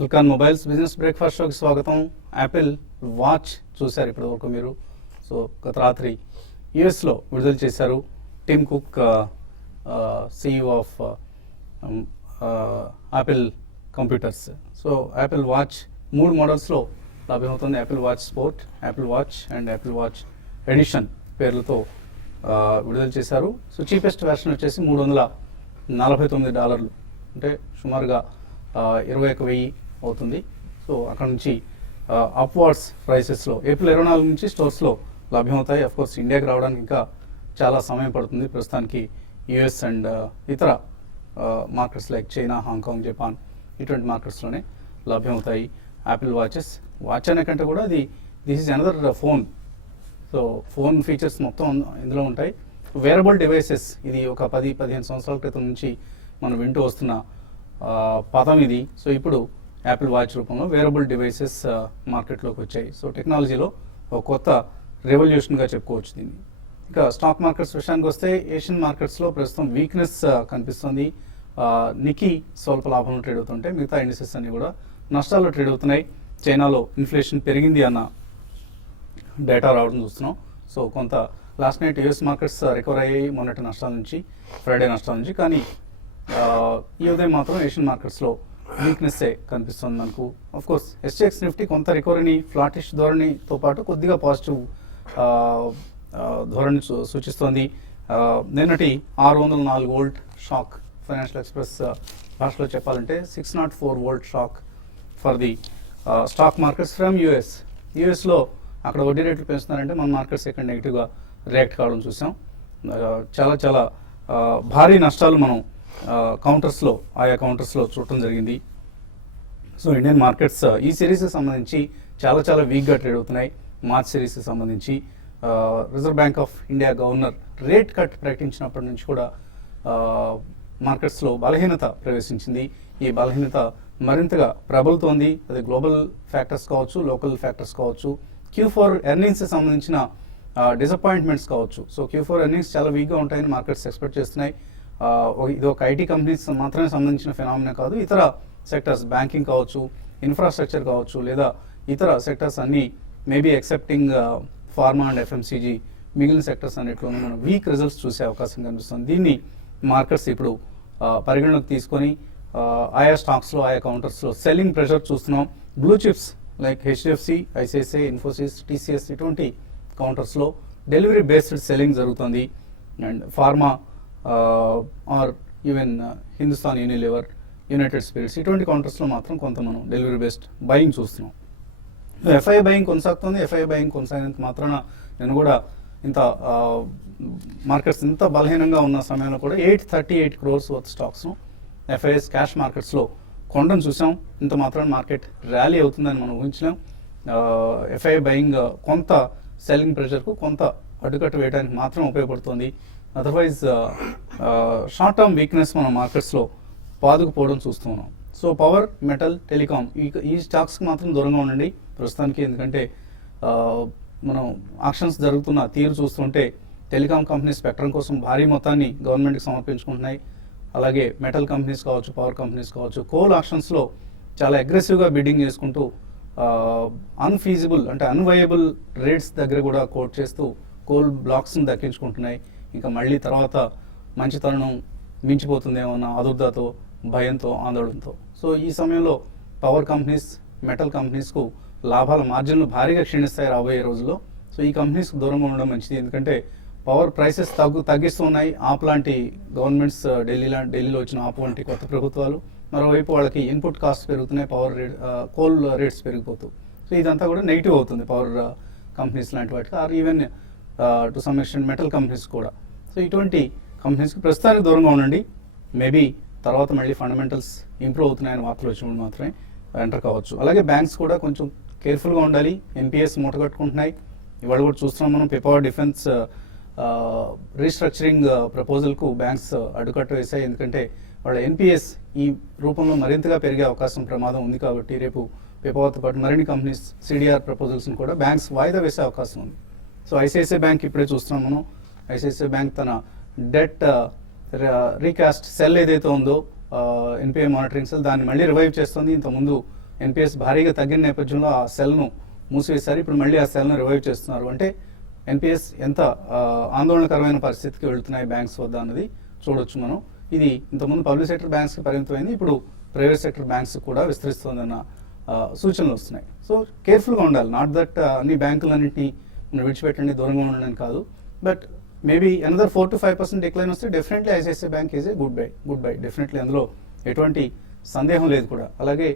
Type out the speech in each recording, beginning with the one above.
తుల్కాన్ mobiles business breakfast షోకి స్వాగతం. Apple watch చూశారు ఇప్పటి వరకు మీరు. సో గత రాత్రి యుఎస్లో విడుదల చేశారు. Tim Cook CEO of Apple computers. So Apple Watch 3 మోడల్స్లో లభ్యమవుతుంది. Apple Watch Sport, Apple Watch and Apple Watch Edition పేర్లతో విడుదల చేశారు. సో చీపెస్ట్ వెర్షన్ వచ్చేసి $349, అంటే సుమారుగా 21,000 అవుతుంది. సో అక్కడ నుంచి అప్వార్డ్స్ ప్రైసెస్లో ఏప్రిల్ 24 నుంచి స్టోర్స్లో లభ్యమవుతాయి. అఫ్కోర్స్ ఇండియాకి రావడానికి ఇంకా చాలా సమయం పడుతుంది. ప్రస్తుతానికి యుఎస్ అండ్ ఇతర markets like China, Hong Kong, Japan ఇటువంటి మార్కెట్స్లోనే లభ్యమవుతాయి యాపిల్ వాచెస్. వాచ్ అనే కంటే కూడా this is another phone. So phone features మొత్తం ఇందులో ఉంటాయి. వేరబుల్ డివైసెస్, ఇది ఒక 10-15 సంవత్సరాల క్రితం నుంచి మనం వింటూ వస్తున్న పదం ఇది. సో ఇప్పుడు యాపిల్ వాచ్ రూపంలో వేరబుల్ డివైసెస్ మార్కెట్లోకి వచ్చాయి. సో టెక్నాలజీలో ఒక కొత్త రెవల్యూషన్గా చెప్పుకోవచ్చు దీన్ని. ఇక స్టాక్ మార్కెట్స్ విషయానికి వస్తే ఏషియన్ మార్కెట్స్లో ప్రస్తుతం వీక్నెస్ కనిపిస్తుంది. నికీ స్వల్ప లాభంలో ట్రేడ్ అవుతుంటే మిగతా ఇండిసెస్ అన్ని కూడా నష్టాల్లో ట్రేడ్ అవుతున్నాయి. చైనాలో ఇన్ఫ్లేషన్ పెరిగింది అన్న డేటా రావడం చూస్తున్నాం. సో కొంత last night US markets recover అయ్యాయి మొన్నటి నష్టాల నుంచి, ఫ్రైడే నష్టాల నుంచి. కానీ ఈ ఉదయం మాత్రం ఏషియన్ మార్కెట్స్లో వీక్నెస్సే కనిపిస్తుంది మనకు. కోర్స్ ఎస్టీఎక్స్ నిఫ్టీ కొంత రికవరీని, ఫ్లాటిష్ ధోరణితో పాటు కొద్దిగా పాజిటివ్ ధోరణి సూచిస్తోంది. నిన్నటి 604 వోల్ట్ షాక్, ఫైనాన్షియల్ ఎక్స్ప్రెస్ భాషలో చెప్పాలంటే 604 volt shock for the stock markets from యుఎస్లో అక్కడ వడ్డీ రేట్లు పెంచుతున్నారంటే మన మార్కెట్స్ ఇక్కడ నెగిటివ్గా రియాక్ట్ కావడం చూసాం. చాలా భారీ నష్టాలు మనం ఆయా కౌంటర్స్లో చూడటం జరిగింది. సో ఇండియన్ మార్కెట్స్ ఈ సిరీస్కి సంబంధించి చాలా వీక్గా ట్రేడ్ అవుతున్నాయి. మార్చ్ సిరీస్కి సంబంధించి Reserve Bank of India governor rate cut ప్రకటించినప్పటి నుంచి కూడా మార్కెట్స్లో బలహీనత ప్రవేశించింది. ఈ బలహీనత మరింతగా ప్రబలుతోంది. అది గ్లోబల్ ఫ్యాక్టర్స్ కావచ్చు, లోకల్ ఫ్యాక్టర్స్ కావచ్చు, Q4 ఎర్నింగ్స్కి సంబంధించిన డిసప్పాయింట్మెంట్స్ కావచ్చు. సో Q4 ఎర్నింగ్స్ చాలా వీక్గా ఉంటాయని మార్కెట్స్ ఎక్స్పెక్ట్ చేస్తున్నాయి. ఇది ఒక ఐటీ కంపెనీస్ మాత్రమే సంబంధించిన ఫినామినా కాదు. ఇతర సెక్టర్స్, బ్యాంకింగ్ కావచ్చు, ఇన్ఫ్రాస్ట్రక్చర్ కావచ్చు, లేదా ఇతర సెక్టర్స్ అన్నీ maybe excepting pharma and FMCG, మిగిలిన సెక్టర్స్ అన్నింటిలోనూ మనం వీక్ రిజల్ట్స్ చూసే అవకాశం కనిపిస్తుంది. దీన్ని మార్కెట్స్ ఇప్పుడు పరిగణలోకి తీసుకొని ఆయా స్టాక్స్లో, ఆయా కౌంటర్స్లో సెల్లింగ్ ప్రెషర్ చూస్తున్నాం. Blue chips like HDFC, ICICI, Infosys, TCS ఇటువంటి కౌంటర్స్లో డెలివరీ బేస్డ్ సెల్లింగ్ జరుగుతుంది. And pharma or even Hindustan Unilever, United Spirits ఇటువంటి కౌంటర్స్లో మాత్రం కొంత మనం డెలివరీ బేస్డ్ బయింగ్ చూస్తున్నాం. ఎఫ్ఐఐ బయింగ్ కొనసాగుతుంది. ఎఫ్ఐఐ బయింగ్ కొనసాగినంత మాత్రాన నేను కూడా మార్కెట్స్ ఇంత బలహీనంగా ఉన్న సమయంలో కూడా 838 crores వర్త్ స్టాక్స్ను ఎఫ్ఐఎస్ క్యాష్ మార్కెట్స్లో కొనడం చూసాం. ఇంత మాత్రాన మార్కెట్ ర్యాలీ అవుతుందని మనం ఊహించలేం. ఎఫ్ఐఐ బయింగ్ కొంత సెల్లింగ్ ప్రెషర్కు కొంత అడ్డుకట్ట వేయడానికి మాత్రం ఉపయోగపడుతుంది. అదర్వైజ్ షార్ట్ టర్మ్ వీక్నెస్ మన మార్కెట్స్లో పాదుకుపోవడం చూస్తున్నాం. సో పవర్, మెటల్, టెలికాం ఈ స్టాక్స్కి మాత్రం దూరంగా ఉండండి ప్రస్తుతానికి. ఎందుకంటే మనం ఆక్షన్స్ జరుగుతున్న తీరు చూస్తుంటే టెలికాం కంపెనీస్ స్పెక్ట్రమ్ కోసం భారీ మొత్తాన్ని గవర్నమెంట్కి సమర్పించుకుంటున్నాయి. అలాగే మెటల్ కంపెనీస్ కావచ్చు, పవర్ కంపెనీస్ కావచ్చు, కోల్ ఆక్షన్స్లో చాలా అగ్రెసివ్గా బిడ్డింగ్ చేసుకుంటూ అన్ఫీజిబుల్ అంటే అన్వయబుల్ రేట్స్ దగ్గర కూడా కోట్ చేస్తూ కోల్ బ్లాక్స్ని దక్కించుకుంటున్నాయి. ఇంకా మళ్ళీ తర్వాత మంచి తరుణం మించిపోతుందేమో అన్న ఆదుర్దాతో, భయంతో, ఆందోళనతో. సో ఈ సమయంలో పవర్ కంపెనీస్, మెటల్ కంపెనీస్కు లాభాల మార్జిన్లు భారీగా క్షీణిస్తాయి రాబోయే రోజుల్లో. సో ఈ కంపెనీస్కి దూరంగా ఉండడం మంచిది. ఎందుకంటే పవర్ ప్రైసెస్ తగ్గిస్తూ ఉన్నాయి. ఆప్ లాంటి గవర్నమెంట్స్, ఢిల్లీలో వచ్చిన ఆప్ వంటి కొత్త ప్రభుత్వాలు. మరోవైపు వాళ్ళకి ఇన్పుట్ కాస్ట్ పెరుగుతున్నాయి, కోల్ రేట్స్ పెరిగిపోతూ. సో ఇదంతా కూడా నెగిటివ్ అవుతుంది పవర్ కంపెనీస్ లాంటి వాటికి, or even to some extent metal companies కూడా. సో ఇటువంటి కంపెనీస్కి ప్రస్తుతానికి దూరంగా ఉండండి. మేబీ తర్వాత మళ్ళీ ఫండమెంటల్స్ ఇంప్రూవ్ అవుతున్నాయని వార్తలు వచ్చినప్పుడు మాత్రమే ఎంటర్ కావచ్చు. అలాగే బ్యాంక్స్ కూడా కొంచెం కేర్ఫుల్గా ఉండాలి. ఎన్పిఎస్ మూటగట్టుకుంటున్నాయి. ఇవాళ కూడా చూస్తున్నాం మనం. పిపవర్ డిఫెన్స్ రీస్ట్రక్చరింగ్ ప్రపోజల్కు బ్యాంక్స్ అడ్డుకట్ట వేశాయి. ఎందుకంటే వాళ్ళ ఎన్పిఎస్ ఈ రూపంలో మరింతగా పెరిగే అవకాశం, ప్రమాదం ఉంది. కాబట్టి రేపు పిపవర్తో పాటు మరిన్ని కంపెనీస్ సిడిఆర్ ప్రపోజల్స్ని కూడా బ్యాంక్స్ వాయిదా వేసే అవకాశం ఉంది. సో ఐసిఐసిఐ బ్యాంక్ ఇప్పుడే చూస్తున్నాం మనం. ఐసిఐసిఐ బ్యాంక్ తన డెట్ రీకాస్ట్ సెల్ ఏదైతే ఉందో ఎన్పిఐ మానిటరింగ్ సెల్, దాన్ని మళ్ళీ రివైవ్ చేస్తుంది. ఇంతకుముందు ఎన్పిఎస్ భారీగా తగ్గిన నేపథ్యంలో ఆ సెల్ను మూసివేశారు. ఇప్పుడు మళ్ళీ ఆ సెల్ను రివైవ్ చేస్తున్నారు. అంటే ఎన్పిఎస్ ఎంత ఆందోళనకరమైన పరిస్థితికి వెళ్తున్నాయి బ్యాంక్స్ వద్ద అన్నది చూడొచ్చు మనం. ఇది ఇంతకుముందు పబ్లిక్ సెక్టర్ బ్యాంక్స్కి పరిమితమైంది, ఇప్పుడు ప్రైవేట్ సెక్టర్ బ్యాంక్స్ కూడా విస్తరిస్తుందన్న సూచనలు వస్తున్నాయి. సో కేర్ఫుల్గా ఉండాలి. నాట్ దట్ అన్ని బ్యాంకులన్నింటినీ విడిచిపెట్టండి, దూరంగా ఉండడం కాదు. But maybe another 4 to 5% decline వస్తే definitely ICICI bank is a good buy definitely, అందులో ఎటువంటి సందేహం లేదు కూడా. అలాగే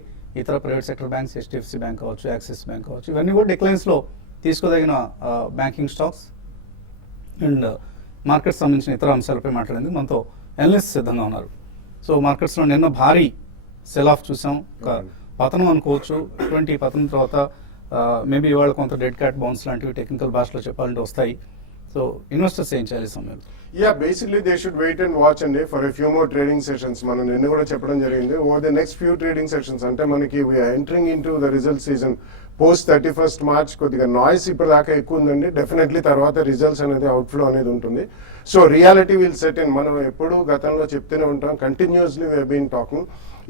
ఇతర private sector banks, HDFC bank కావచ్చు, యాక్సిస్ బ్యాంక్ కావచ్చు, ఇవన్నీ కూడా డిక్లైన్స్లో తీసుకోదగిన బ్యాంకింగ్ స్టాక్స్. అండ్ మార్కెట్స్ సంబంధించిన ఇతర అంశాలపై మాట్లాడేందుకు మనతో అనలిస్ట్ సిద్ధంగా ఉన్నారు. సో మార్కెట్స్లో నిన్న భారీ సెల్ ఆఫ్ చూసాం, ఒక పతనం అనుకోవచ్చు. ఇటువంటి పతనం తర్వాత మేబీ ఇవాళ కొంత డెడ్ క్యాట్ బౌన్స్ లాంటివి టెక్నికల్ భాషలో చెప్పాలంటే వస్తాయి. సో ఇన్వెస్టర్స్ ఏం చేయాలి సమయంలో? Basically they should wait and watch and for a few more trading sessions. మనం నిన్న కూడా చెప్పడం జరిగింది. Over the next few trading sessions అంటే మనకి we are entering into the result season post 31st March. కొద్దిగా నాయిస్ ఇప్పుడు దాకా ఎక్కువ ఉందండి. డెఫినెట్లీ తర్వాత రిజల్ట్స్ అనేది అవుట్ఫ్లో అనేది ఉంటుంది. So reality will set in. మనం ఎప్పుడు గతంలో చెప్తూనే ఉంటాం, continuously we been talking.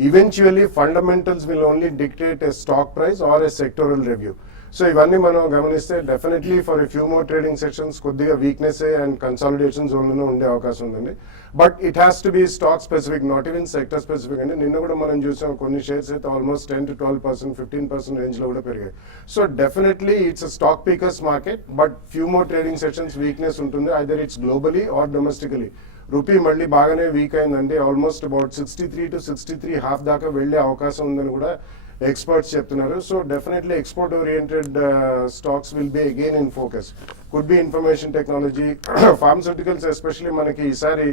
Eventually fundamentals will only dictate a stock price or a sectoral review. So ఇవన్నీ మనం గమనిస్తే definitely for a few more trading sessions కొద్దిగా వీక్నెస్ అండ్ కన్సాలిడేషన్ జోన్లోనే ఉండే అవకాశం ఉందండి. But it has to be stock specific, not even sector specific అండి. నిన్న కూడా మనం చూసాం కొన్ని షేర్స్ అయితే ఆల్మోస్ట్ 10 to 12%, 15% రేంజ్లో కూడా పెరిగాయి. So definitely it's stock pickers market, but few more trading sessions weakness ఉంటుంది, either it's globally or domestically. Rupee మళ్ళీ బాగానే వీక్ అయిందండి. ఆల్మోస్ట్ అబౌట్ 63 to 63.5 దాకా వెళ్ళే అవకాశం ఉందని కూడా ఎక్స్పర్ట్స్ చెప్తున్నారు. So definitely export oriented stocks will be again in focus. Could be information technology, pharmaceuticals. Especially మనకి ఈసారి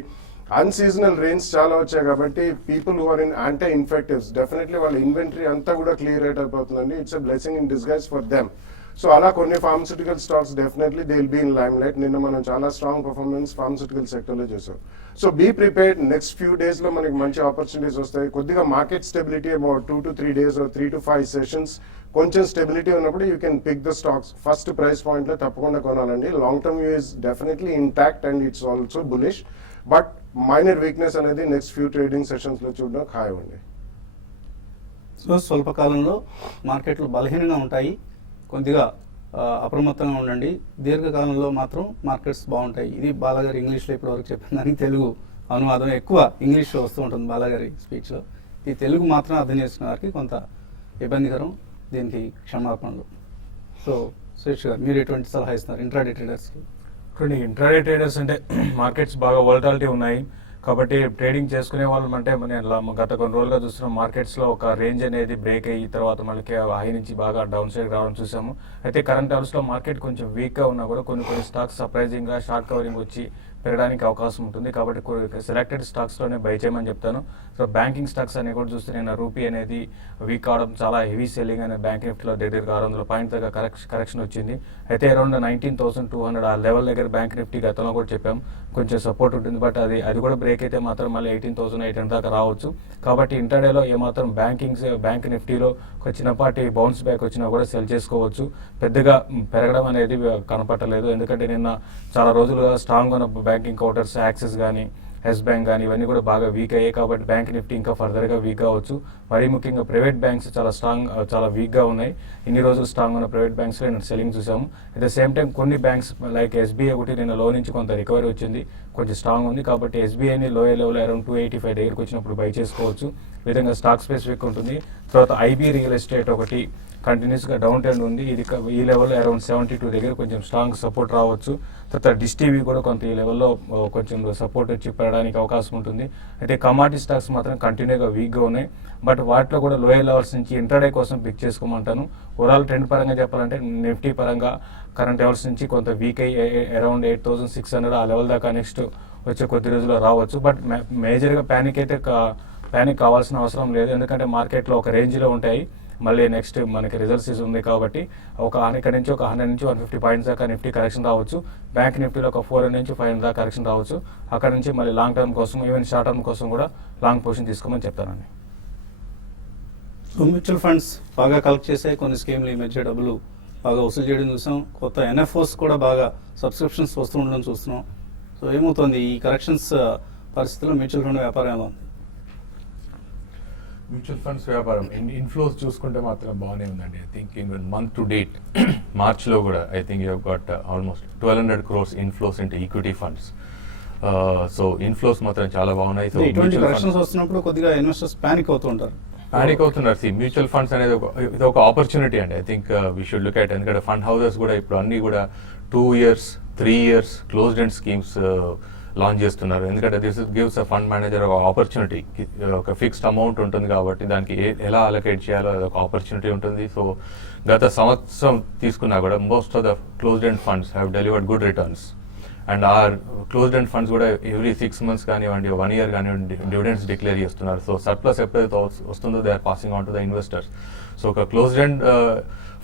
అన్సీజనల్ రెయిన్స్ చాలా వచ్చాయి కాబట్టి people who are in anti infectives definitely వాళ్ళ ఇన్వెంటరీ అంతా కూడా క్లియర్ అయిపోతుందండి. It's a blessing in disguise for them. So అలా కొన్ని pharmaceutical stocks definitely they will be in lime లైట్. నిన్న మనం చాలా స్ట్రాంగ్ పర్ఫార్మెన్స్ ఫార్మస్యూటికల్ సెక్టర్లో చూసాం. So be prepared. Next few డేస్లో మనకి మంచి ఆపర్చునిటీస్ వస్తాయి. కొద్దిగా market stability about 2 to 3 days or 3 to 5 sessions కొంచెం స్టెబిలిటీ ఉన్నప్పుడు you can pick the stocks. First price పాయింట్లో తప్పకుండా కొనాలండి. Long term view is definitely intact and it's also bullish. But minor weakness అనేది నెక్స్ట్ ఫ్యూ ట్రేడింగ్ సెషన్స్లో చూడడం ఖాయం అండి. సో స్వల్పకాలంలో మార్కెట్లు బలహీనంగా ఉంటాయి, కొద్దిగా అప్రమత్తంగా ఉండండి. దీర్ఘకాలంలో మాత్రం మార్కెట్స్ బాగుంటాయి. ఇది బాలాగారి ఇంగ్లీష్లో ఇప్పటివరకు చెప్పిన దానికి తెలుగు అనువాదం. ఎక్కువ ఇంగ్లీష్లో వస్తూ ఉంటుంది బాలాగారి స్పీచ్లో. ఈ తెలుగు మాత్రం అర్థం చేసుకున్న వారికి కొంత ఇబ్బందికరం, దీనికి క్షమాపణలు. సో సురేష్ గారు, మీరు ఎటువంటి సలహా ఇస్తున్నారు ఇంట్రాడే ట్రేడర్స్కి? ఇంట్రాడే ట్రేడర్స్ అంటే మార్కెట్స్ బాగా వోలటాలిటీ ఉన్నాయి కాబట్టి ట్రేడింగ్ చేసుకునే వాళ్ళు అంటే గత కొన్ని రోజులుగా చూస్తున్నాం మార్కెట్స్లో ఒక రేంజ్ అనేది బ్రేక్ అయ్యి తర్వాత మళ్ళీ హై నుంచి బాగా డౌన్ సైడ్ రావడం చూసాము. అయితే కరెంట్ అవర్స్లో మార్కెట్ కొంచెం వీక్గా ఉన్నా కూడా కొన్ని స్టాక్స్ సర్ప్రైజింగ్గా షార్ట్ కవరింగ్ వచ్చి పెరగడానికి అవకాశం ఉంటుంది. కాబట్టి సెలెక్టెడ్ స్టాక్స్లోనే బై చేయమని చెప్తాను. సో బ్యాంకింగ్ స్టాక్స్ అనేవి కూడా చూస్తే నేను రూపీ అనేది వీక్ అవడం, చాలా హెవీ సెల్లింగ్ అనే బ్యాంక్ నిఫ్టీలో దగ్గర 600 పాయింట్ దగ్గర కరెక్షన్ వచ్చింది. అయితే అరౌండ్ 19,200 ఆ లెవెల్ దగ్గర బ్యాంక్ నిఫ్టీ గతంలో కూడా చెప్పాం కొంచెం సపోర్ట్ ఉంటుంది. బట్ అది కూడా బ్రేక్ అయితే మాత్రం మళ్ళీ 18,800 దాకా రావచ్చు. కాబట్టి ఇంటర్డేలో ఏమాత్రం బ్యాంక్ నిఫ్టీలో ఒక చిన్నపాటి బౌన్స్ బ్యాక్ వచ్చినా కూడా సెల్ చేసుకోవచ్చు. పెద్దగా పెరగడం అనేది కనపట్టలేదు, ఎందుకంటే నిన్న చాలా రోజులుగా స్ట్రాంగ్ ఉన్న బ్యాంకింగ్ కౌంటర్స్ యాక్సిస్ కానీ ఎస్ బ్యాంక్ కానీ ఇవన్నీ కూడా బాగా వీక్ అయ్యాయి. కాబట్టి బ్యాంక్ నిఫ్టీ ఇంకా ఫర్దర్గా వీక్ కావచ్చు. మరీ ముఖ్యంగా ప్రైవేట్ బ్యాంక్స్ చాలా వీక్గా ఉన్నాయి. ఇన్ని రోజులు స్ట్రాంగ్ ఉన్న ప్రైవేట్ బ్యాంక్స్లో నేను సెల్లింగ్ చూసాము. అట్ ద సేమ్ టైం కొన్ని బ్యాంక్స్ లైక్ ఎస్బీఐ ఒకటి నిన్న లో నుంచి కొంత రికవరీ వచ్చింది, కొంచెం స్ట్రాంగ్ ఉంది. కాబట్టి ఎస్బీఐని లోయర్ లెవెల్ అరౌండ్ 285 దగ్గరకు వచ్చినప్పుడు బై చేసుకోవచ్చు. ఈ విధంగా స్టాక్ స్పెసిఫిక్ ఉంటుంది. తర్వాత ఐబీ రియల్ ఎస్టేట్ ఒకటి కంటిన్యూస్గా డౌన్ ట్రెండ్ ఉంది. ఇది ఈ లెవెల్లో అరౌండ్ 72 దగ్గర కొంచెం స్ట్రాంగ్ సపోర్ట్ రావచ్చు. తర్వాత డిష్ టీవీ కూడా కొంత ఈ లెవెల్లో కొంచెం సపోర్ట్ వచ్చి పెరగడానికి అవకాశం ఉంటుంది. అయితే కమాడిటీ స్టాక్స్ మాత్రం కంటిన్యూగా వీక్గా ఉన్నాయి. బట్ వాటిలో కూడా లోయర్ లెవెల్స్ నుంచి ఇంట్రాడే కోసం పిక్ చేసుకోమంటాను. ఓవరాల్ ట్రెండ్ పరంగా చెప్పాలంటే నిఫ్టీ పరంగా కరెంట్ లెవెల్స్ నుంచి కొంత వీక్ అయ్యి అరౌండ్ 8,600 ఆ లెవెల్ దాకా నెక్స్ట్ వచ్చే కొద్ది రోజుల్లో రావచ్చు. బట్ మేజర్గా ప్యానిక్ కావాల్సిన అవసరం లేదు, ఎందుకంటే మార్కెట్లో ఒక రేంజ్లో ఉంటాయి. మళ్ళీ నెక్స్ట్ మనకి రిజల్ట్ సీజన్ ఉంది కాబట్టి ఇక్కడ నుంచి ఒక 100 నుంచి 150 పాయింట్స్ దాకా నిఫ్టీ కరెక్షన్ రావచ్చు. బ్యాంక్ నిఫ్టీలో ఒక 400 నుంచి 500 దాకా కరెక్షన్ రావచ్చు. అక్కడ నుంచి మళ్ళీ లాంగ్ టర్మ్ కోసం ఈవెన్ షార్ట్ టర్మ్ కోసం కూడా లాంగ్ పొజిషన్ తీసుకోమని చెప్తానండి. సో మ్యూచువల్ ఫండ్స్ బాగా కలెక్ట్ చేసే కొన్ని స్కీమ్లు ఈ మధ్య డబ్బులు బాగా వసూలు చేయడం చూసాం. కొత్త ఎన్ఎఫ్ఓస్ కూడా బాగా సబ్స్క్రిప్షన్స్ వస్తూ ఉండడం చూస్తున్నాం. సో ఏమవుతుంది ఈ కరెక్షన్స్ పరిస్థితుల్లో మ్యూచువల్ ఫండ్ వ్యాపారం ఎలా ఉంది? మ్యూచువల్ ఫండ్స్ వ్యాపారం ఇన్ఫ్లోస్ చూసుకుంటే మాత్రం బాగానే ఉందండి. I think in month to date మార్చ్లో కూడా I think you got almost 1200 crores inflows into equity funds. So inflows మాత్రం చాలా బాగున్నాయి. సో ఇటువంటి కరెక్షన్స్ వస్తున్నప్పుడు కొద్దిగా ఇన్వెస్టర్స్ పానిక్ అవుతూ ఉంటారు. పానిక్ అవుతున్నారు. మ్యూచువల్ ఫండ్స్ అనేది ఇది ఒక ఆపర్చునిటీ అండి. I think we should look at, ఎందుకంటే ఫండ్ హౌసెస్ కూడా ఇప్పుడు అన్ని కూడా 2 years 3 years closed end schemes launch చేస్తున్నారు. ఎందుకంటే this gives a fund manager ఒక ఆపర్చునిటీ. ఒక ఫిక్స్డ్ అమౌంట్ ఉంటుంది కాబట్టి దానికి ఎలా అలొకేట్ చేయాలో అదొక ఆపర్చునిటీ ఉంటుంది. సో గత సంవత్సరం తీసుకున్నా కూడా most of the closed end funds have delivered good returns. And our closed end funds కూడా ఎవ్రీ 6 months కానివ్వండి 1 year కానివ్వండి డివిడెండ్స్ డిక్లేర్ చేస్తున్నారు. సో సర్ప్లస్ ఎప్పుడైతే వస్తుందో they are passing on to the investors. So ఒక closed end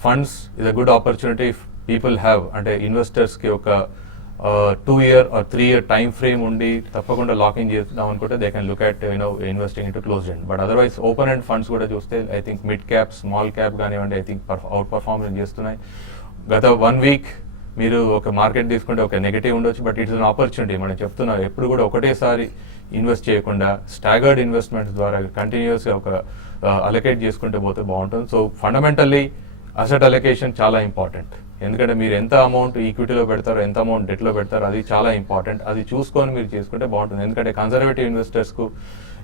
funds is a good opportunity people have. అంటే ఇన్వెస్టర్స్కి ఒక 2 year or 3 year time frame ఉండి తప్పకుండా లాకింగ్ చేద్దాం అనుకుంటే they can look at investing into closed end. But otherwise open end funds కూడా చూస్తే I think mid cap small cap కానివ్వండి ఐ థింక్ అవుట్ పర్ఫార్మెన్స్ చేస్తున్నాయి. గత 1 week మీరు ఒక మార్కెట్ తీసుకుంటే ఒక నెగిటివ్ ఉండొచ్చు, బట్ ఇట్స్ అన్ ఆపర్చునిటీ. మనం చెప్తున్నాం ఎప్పుడు కూడా ఒకటేసారి ఇన్వెస్ట్ చేయకుండా స్టాగర్డ్ ఇన్వెస్ట్మెంట్స్ ద్వారా కంటిన్యూస్గా ఒక అలొకేట్ చేసుకుంటే పోతే బాగుంటుంది. సో ఫండమెంటల్లీ అసెట్ అలొకేషన్ చాలా ఇంపార్టెంట్. ఎందుకంటే మీరు ఎంత అమౌంట్ ఈక్విటీలో పెడతారో ఎంత అమౌంట్ డెట్లో పెడతారో అది చాలా ఇంపార్టెంట్. అది చూసుకొని మీరు చేసుకుంటే బాగుంటుంది. ఎందుకంటే కన్సర్వేటివ్ ఇన్వెస్టర్స్కు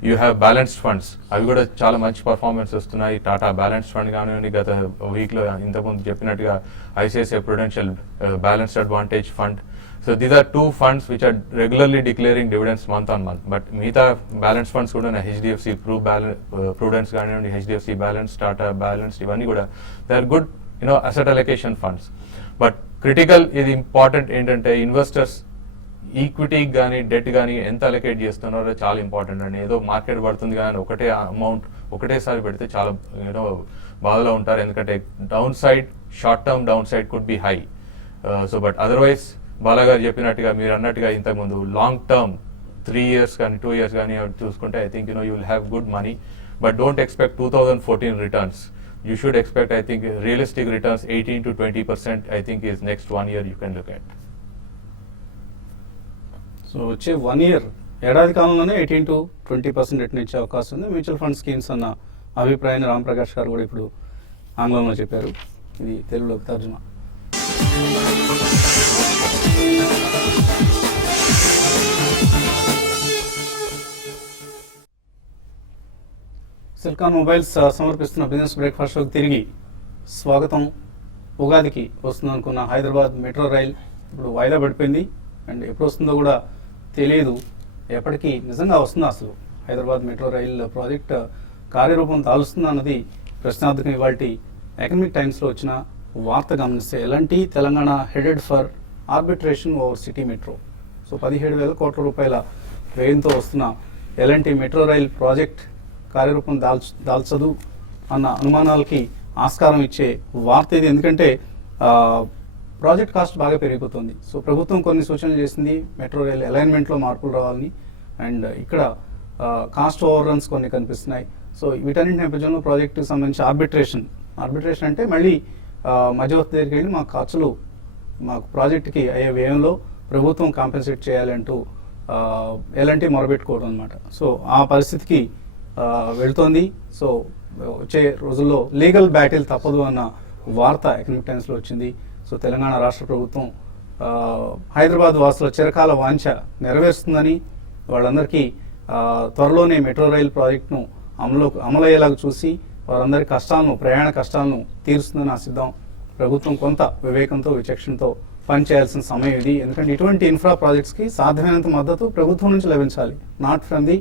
యూ హ్యావ్ బ్యాలెన్స్డ్ ఫండ్స్, అవి కూడా చాలా మంచి పర్ఫార్మెన్స్ వస్తున్నాయి. టాటా బ్యాలెన్స్డ్ ఫండ్ కానివ్వండి, గత వీక్లో ఇంతకుముందు చెప్పినట్టుగా ICICI Prudential balanced advantage fund. So these are 2 funds which are regularly declaring dividends month on month. But మిగతా బ్యాలెన్స్ ఫండ్స్ కూడా హెచ్డిఎఫ్సి ప్రూడెన్స్ కానివ్వండి, హెచ్డిఎఫ్సి బ్యాలెన్స్, టాటా బ్యాలెన్స్, ఇవన్నీ కూడా they are good asset allocation funds. But critical ఇది important ఏంటంటే investors ఈక్విటీకి కానీ debt కానీ ఎంత అలొకేట్ చేస్తున్నారో చాలా ఇంపార్టెంట్ అండి. ఏదో మార్కెట్ పడుతుంది కానీ ఒకటే అమౌంట్ ఒకటేసారి పెడితే చాలా బాధలో ఉంటారు. ఎందుకంటే down side short term down side could be high. So but otherwise బాలాగారు చెప్పినట్టుగా మీరు అన్నట్టుగా ఇంతకుముందు లాంగ్ టర్మ్ 3 years కానీ 2 years కానీ చూసుకుంటే I think you will have good money. But don't expect 2014 returns. You should expect, I think, realistic returns 18 to 20%. I think is next 1 year you can look at. So వచ్చే 1 year ఏడాది కాలంలోనే 18 to 20% return ఇచ్చే అవకాశం ఉంది mutual fund schemes అన్న అభిప్రాయాన్ని రామప్రకాష్ గారు కూడా ఇప్పుడు ఆంగ్లంలో చెప్పారు. ఇది తెలుగులోకి తర్జుమా. సిల్కాన్ మొబైల్స్ సమర్పిస్తున్న బిజినెస్ బ్రేక్ఫాస్ట్ షోకి తిరిగి స్వాగతం. ఉగాదికి వస్తుంది అనుకున్న హైదరాబాద్ మెట్రో రైల్ ఇప్పుడు వాయిదా పడిపోయింది. అండ్ ఎప్పుడు వస్తుందో కూడా తెలియదు. ఎప్పటికీ నిజంగా వస్తుందా అసలు హైదరాబాద్ మెట్రో రైల్ ప్రాజెక్ట్ కార్యరూపం దాలుస్తుంది అన్నది ప్రశ్నార్థకం. ఇవాళ ఎకనామిక్ టైమ్స్లో వచ్చిన వార్త గమనిస్తే ఎలాంటి Telangana headed for arbitration over city metro. So 17,000 కోట్ల రూపాయల వ్యయంతో వస్తున్న ఎలాంటి మెట్రో రైల్ ప్రాజెక్ట్ కార్యరూపం దాల్చదు అన్న అనుమానాలకి ఆస్కారం ఇచ్చే వార్త ఇది. ఎందుకంటే ప్రాజెక్ట్ కాస్ట్ బాగా పెరిగిపోతుంది. సో ప్రభుత్వం కొన్ని సూచనలు చేసింది మెట్రో రైల్ అలైన్మెంట్లో మార్పులు రావాలని. అండ్ ఇక్కడ కాస్ట్ ఓవర్ రన్స్ కొన్ని కనిపిస్తున్నాయి. సో వీటన్నింటి నేపథ్యంలో ప్రాజెక్టుకి సంబంధించి ఆర్బిట్రేషన్ అంటే మళ్ళీ మధ్యవర్తి దగ్గరికి వెళ్ళి మాకు ప్రాజెక్టుకి అయ్యే వ్యయంలో ప్రభుత్వం కాంపెన్సేట్ చేయాలి అంటూ ఎలాంటి మొరబెట్టుకోవడం అనమాట. సో ఆ పరిస్థితికి వెళ్తోంది. సో వచ్చే రోజుల్లో లీగల్ బ్యాటిల్ తప్పదు అన్న వార్త ఎకనామిక్ టైమ్స్లో వచ్చింది. సో తెలంగాణ రాష్ట్ర ప్రభుత్వం హైదరాబాద్ వాసుల చిరకాల వాంఛ నెరవేరుస్తుందని, వాళ్ళందరికీ త్వరలోనే మెట్రో రైల్ ప్రాజెక్టును అమలయ్యేలాగా చూసి వారందరి ప్రయాణ కష్టాలను తీరుస్తుందని ఆశిద్దాం. ప్రభుత్వం కొంత వివేకంతో విచక్షణతో పనిచేయాల్సిన సమయం ఇది. ఎందుకంటే ఇటువంటి ఇన్ఫ్రా ప్రాజెక్ట్స్కి సాధ్యమైనంత మద్దతు ప్రభుత్వం నుంచి లభించాలి, నాట్ ఫ్రమ్ ది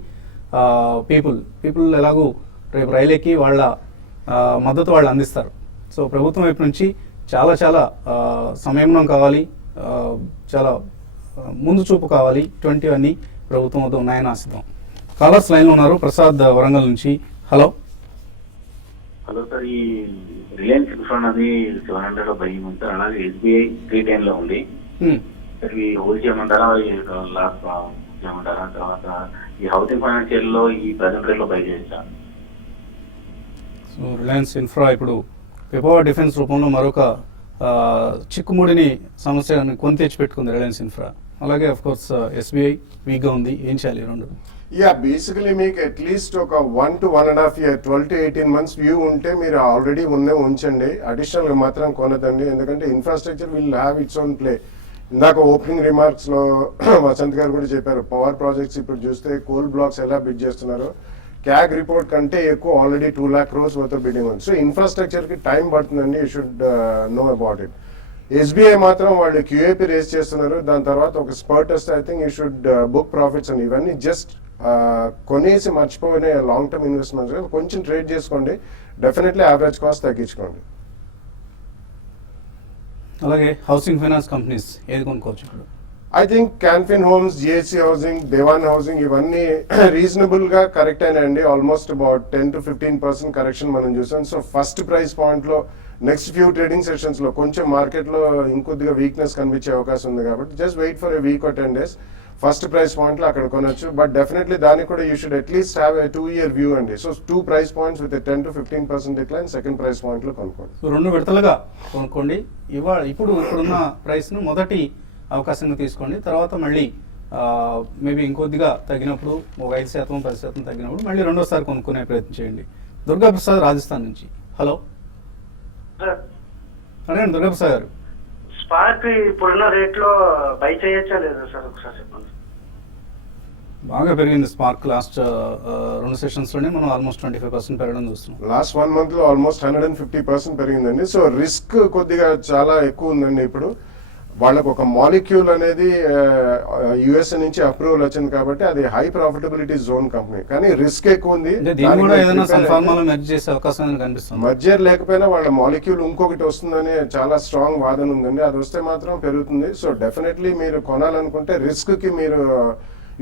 పీపుల్ ఎలాగూ రేపు రైలు ఎక్కి వాళ్ళ మద్దతు వాళ్ళు అందిస్తారు. సో ప్రభుత్వం వైపు నుంచి చాలా సంయమనం కావాలి, చాలా ముందు చూపు కావాలి. ఇటువంటివన్నీ ప్రభుత్వం వద్ద ఉన్నాయని ఆశిద్దాం. కాలర్స్ లైన్లో ఉన్నారు. ప్రసాద్ వరంగల్ నుంచి. హలో సార్, ఈ రిలయన్స్ ఇన్ఫ్రా అనేది 700 లో బయింగ్ ఉంది సార్. అలాగే ఎస్బీఐ 310 లో ఉంది. ఇవి హోల్డ్ చేయమంటారా, లాస్ట్ చేయమంటారా? తర్వాత ఈ హౌసింగ్ ఫైనాన్షియల్ లో ఈ ప్రజెంట్ రేట్ లో బై చేయొచ్చా? సో రిలయన్స్ ఇన్ఫ్రా ఇప్పుడు పిపోవా డిఫెన్స్ రూపంలో మరొక చిక్కుముడిని సమస్యను కొని తెచ్చిపెట్టుకుంది రిలయన్స్ ఇన్ఫ్రా. అలాగే అఫ్ కోర్స్ ఎస్బీఐ వీక్గా ఉంది, ఏం చేయాలి ఈ రెండు? యా బేసికలీ మీకు అట్లీస్ట్ ఒక 1 to 1.5 year 12 to 18 months view ఉంటే మీరు ఆల్రెడీ ఉన్నే ఉంచండి, అడిషనల్ మాత్రం కొనదండి. ఎందుకంటే infrastructure will have its own play. ఇందాక ఓపెనింగ్ రిమార్క్స్ లో వసంత్ గారు కూడా చెప్పారు, పవర్ ప్రాజెక్ట్స్ ఇప్పుడు చూస్తే కోల్ బ్లాక్స్ ఎలా బిడ్ చేస్తున్నారు, క్యాగ్ రిపోర్ట్ కంటే ఎక్కువ already 2 lakh crores worth bidding ఉంది. సో ఇన్ఫ్రాస్ట్రక్చర్ కి టైం పడుతుందండి, you should know about it. SBI మాత్రం వాళ్ళు క్యూఏపీ రేస్ చేస్తున్నారు, దాని తర్వాత ఒక స్పర్ట్ వస్తే I think you should book profits అండి. ఇవన్నీ జస్ట్ కొనేసి మర్చిపోయిన లాంగ్ టర్మ్ ఇన్వెస్ట్మెంట్స్, కొంచెం ట్రేడ్ చేసుకోండి, డెఫినెట్లీ యావరేజ్ కాస్ట్ తగ్గించుకోండి. అలాగే హౌసింగ్ ఫైనాన్స్ కంపెనీస్ ఏది కొనుక్కోవచ్చు ఇప్పుడు? I think Canfin Homes, GHC housing, Dewan housing ఇవన్నీ రీజనబుల్ గా కరెక్ట్ అయినాయండి. ఆల్మోస్ట్ అబౌట్ 10 to 15% కరెక్షన్ మనం చూసాం. సో ఫస్ట్ ప్రైస్ పాయింట్ లో నెక్స్ట్ ఫ్యూ ట్రేడింగ్ సెషన్స్ లో కొంచెం మార్కెట్ లో ఇంకొద్దిగా వీక్నెస్ కనిపించే అవకాశం ఉంది, కాబట్టి just wait for a week or 10 days. First price point లో అక్కడ కొనొచ్చు, బట్ డెఫినెట్లీ దానికి కూడా you should at least have a 2 year view అండి. So 2 price points with 10 to 15% decline second price point లో కొనుక్కోండి. సో 2 విడతలుగా కొనుక్కోండి. ఇప్పుడున్న ప్రైస్ను మొదటి అవకాశంగా తీసుకోండి, తర్వాత మళ్ళీ మేబీ ఇంకొద్దిగా తగ్గినప్పుడు ఒక 5%, 10% తగ్గినప్పుడు మళ్ళీ రెండోసారి కొనుక్కునే ప్రయత్నం చేయండి. దుర్గాప్రసాద్ రాజస్థాన్ నుంచి. హలో అడగండి దుర్గాప్రసాద్ గారు. స్పార్క్ ఇప్పుడున్న రేట్ లో బై చేయొచ్చా లేదా సార్, ఒకసారి చెప్పండి. బాగా పెరిగింది స్పార్క్. లాస్ట్ 2 సెషన్స్ లోనే మనం ఆల్మోస్ట్ 25% పెరగడం చూస్తున్నాం. లాస్ట్ 1 month లో ఆల్మోస్ట్ 150% పెరిగిందండి. సో రిస్క్ కొద్దిగా చాలా ఎక్కువ ఉందండి. ఇప్పుడు వాళ్ళకు ఒక మాలిక్యూల్ అనేది యుఎస్ఏ నుంచి అప్రూవల్ వచ్చింది కాబట్టి అది హై ప్రాఫిటబిలిటీ జోన్ కంపెనీ, కానీ రిస్క్ ఎక్కువ ఉంది. మర్జర్ లేకపోయినా వాళ్ళ మాలిక్యూల్ ఇంకొకటి వస్తుందని చాలా స్ట్రాంగ్ వాదన ఉందండి, అది వస్తే మాత్రం పెరుగుతుంది. సో డెఫినెట్లీ మీరు కొనాలనుకుంటే రిస్క్ కి మీరు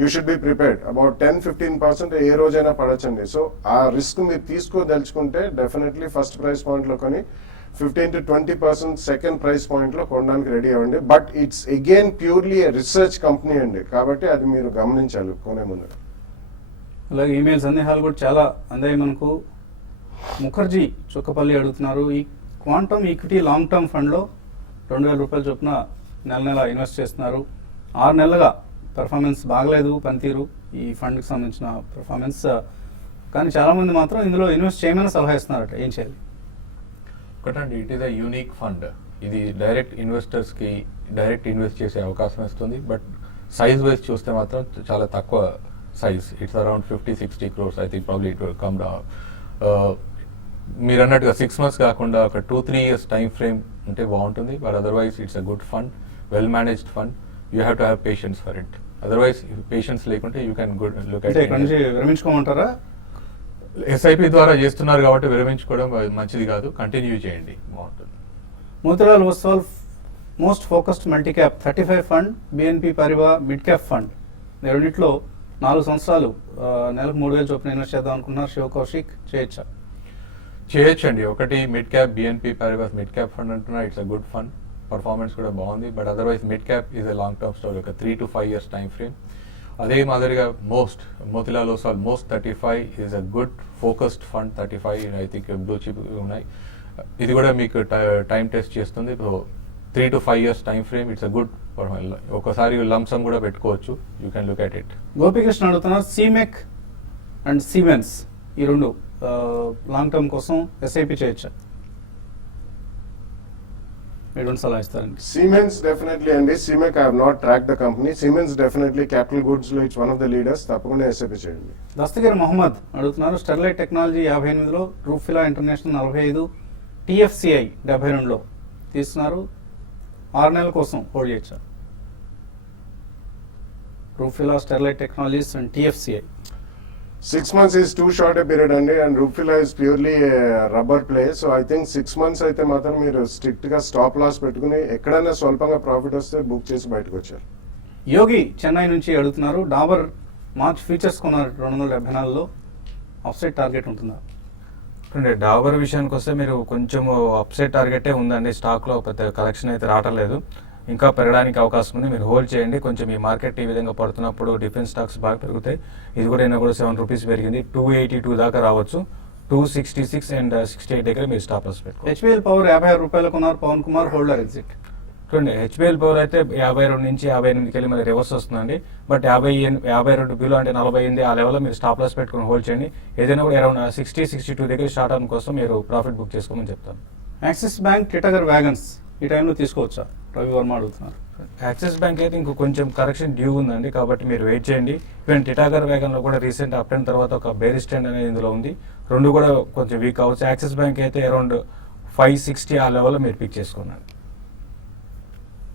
you should be prepared. About 10-15% ఏ రోజైనా పడొచ్చండి. సో ఆ రిస్క్ మీరు తీసుకోదలుచుకుంటే డెఫినెట్లీ ఫస్ట్ ప్రైస్ పాయింట్ లో కొని 15 to 20% సెకండ్ ప్రైస్ పాయింట్ లో కొనడానికి రెడీ అవ్వండి. But it's again purely research company అండి, కాబట్టి అది మీరు గమనించాలి కొనే ముందు. అలాగే ఈమెయిల్ సందేహాలు కూడా చాలా అందాయి మనకు. ముఖర్జీ చుక్కపల్లి అడుగుతున్నారు, ఈ క్వాంటమ్ ఈక్విటీ లాంగ్ టర్మ్ ఫండ్లో 2,000 రూపాయల చొప్పున నెల ఇన్వెస్ట్ చేస్తున్నారు. 6 నెలలుగా పెర్ఫార్మెన్స్ బాగలేదు, పనితీరు ఈ ఫండ్కి సంబంధించిన పెర్ఫార్మెన్స్. కానీ చాలామంది మాత్రం ఇందులో ఇన్వెస్ట్ చేయమని సలహా ఇస్తున్నారట, ఏం చేయాలి? ఒకటండి, it is a unique fund. ఇది డైరెక్ట్ ఇన్వెస్టర్స్కి డైరెక్ట్ ఇన్వెస్ట్ చేసే అవకాశం ఇస్తుంది, బట్ సైజ్ వైజ్ చూస్తే మాత్రం చాలా తక్కువ size. It's around 50-60 crores. I think probably it will come down. మీరు అన్నట్టుగా 6 months కాకుండా ఒక 2-3 years టైం ఫ్రేమ్ ఉంటే బాగుంటుంది. But otherwise it's a good fund, well managed fund. You have to have patience for it. Otherwise patience లేకుంటే you can good look at. ఇక్కడ నుంచి విరమించుకోమంటారా? SIP ద్వారా చేస్తున్నారు కాబట్టి విరమించుకోవడం మంచిది కాదు, కంటిన్యూ చేయండి, బాగుంటుంది. Motilal Oswal most focused multi cap 35 fund, BNP Paribas mid cap fund. రెండిట్లో 4 సంవత్సరాలు నెలకు 3,000 చొప్పున ఇన్వెస్ట్ చేద్దాం అనుకున్నారు. శివ కౌశిక్ చేయొచ్చా? చేయొచ్చండి. ఒకటి mid cap BNP Paribas mid cap fund అంటున్నా, it's a good fund, performance కూడా బాగుంది. But otherwise mid cap is a long term story, ఒక 3 to 5 years టైం ఫ్రేమ్. అదే మాదిరిగా Motilal Oswal most 35 is a good focused fund. 35 I think blue chip ఉన్నాయి. ఇది కూడా మీకు టైం టెస్ట్ చేస్తుంది. 3 to 5 years time frame, it's a good. ఒకసారి lump sum కూడా పెట్టుకోవచ్చు, you can look at it. Gopikrishna అడుగుతున్నారు, సీమెక్ అండ్ సిమెన్స్ ఈ రెండు లాంగ్ టర్మ్ కోసం ఎస్ఐపి చేయొచ్చా? సలహా ఇస్తారండి. సిమెన్స్ డెఫినెట్లీ అండి. Simec I have not track the company. Siemens definitely capital goods లో it's one of the leaders, తప్పకుండా ఎస్ఐపి చేయండి. దస్తగిరి మహమ్మద్ అడుగుతున్నారు, స్టెర్లైట్ టెక్నాలజీ 58లో, రూఫిలా ఇంటర్నేషనల్ 45, టిఎఫ్సిఐ 72లో తీస్తున్నారు. 6 నెలల కోసం హోల్డ్ చేయొచ్చా? Rubfila, Sterlite technologies and TFCI. 6 months is too short a period అండి, and Rubfila is purely rubber play. So I think 6 months అయితే మాత్రం మీరు స్ట్రిక్ట్ గా స్టాప్ లాస్ పెట్టుకుని ఎక్కడైనా స్వల్పంగా ప్రాఫిట్ వస్తే బుక్ చేసి బయటకు వచ్చారు. యోగి చెన్నై నుంచి అడుగుతున్నారు, డాబర్ మార్చ్ ఫీచర్స్ కొన్నారు 274లో, అప్సైడ్ టార్గెట్ ఉంటుందా? డాబర్ విషయానికి వస్తే మీరు కొంచెం అప్సైడ్ టార్గెటే ఉందండి. స్టాక్లో పెద్ద కలెక్షన్ అయితే రావట్లేదు, ఇంకా పెరగడానికి అవకాశం ఉంది. మీరు హోల్డ్ చేయండి. కొంచెం ఈ మార్కెట్ ఈ విధంగా పడుతున్నప్పుడు డిఫెన్స్ స్టాక్స్ బాగా పెరుగుతాయి. ఇది కూడా అయినా కూడా 7 rupees పెరిగింది. 282 దాకా రావచ్చు. 266 and 68 దగ్గర మీరు స్టాప్ లాస్ పెట్టుకోవచ్చు. హెచ్పిఎల్ పవర్ 56 రూపాయలు కొన్నారు పవన్ కుమార్, హోల్డర్ ఎగ్జిట్. చూడండి హెచ్బిఎల్ పవర్ అయితే 52 నుంచి 58కి వెళ్ళి మరి రివర్స్ వస్తుందండి. బట్ 52 బిలో అంటే 48 ఆ లెవెల్లో మీరు స్టాప్ లాస్ పెట్టుకుని హోల్డ్ చేయండి. ఏదైనా కూడా అరౌండ్ 60-62 దగ్గర షార్ట్ టర్మ్ కోసం మీరు ప్రాఫిట్ బుక్ చేసుకోమని చెప్తాను. యాక్సిస్ బ్యాంక్, టిటాగర్ వ్యాగన్స్ ఈ టైంలో తీసుకోవచ్చా? రవి వర్మ అడుగుతున్నారు. యాక్సిస్ బ్యాంక్ అయితే ఇంకో కొంచెం కరెక్షన్ డ్యూ ఉందండి, కాబట్టి మీరు వెయిట్ చేయండి. ఈవెన్ టిటాగర్ వ్యాగన్లో కూడా రీసెంట్ అప్ అయిన తర్వాత ఒక బేరిష్ ట్రెండ్ అనేది ఇందులో ఉంది. రెండు కూడా కొంచెం వీక్ అవ్వచ్చు. యాక్సిస్ బ్యాంక్ అయితే అరౌండ్ 560 ఆ లెవెల్లో మీరు పిక్ చేసుకున్నాను.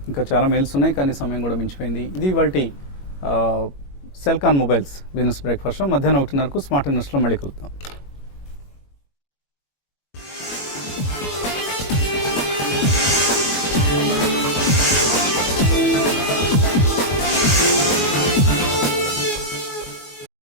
ఇంకా చాలా మెయిల్స్ ఉన్నాయి కానీ సమయం కూడా మించిపోయింది. ఇది వాటి సెల్కాన్ మొబైల్స్ బిజినెస్ బ్రేక్ఫాస్ట్. మధ్యాహ్నం 1:30కు స్మార్ట్ ఇన్వెస్ట్లో మళ్ళీ కలుద్దాం.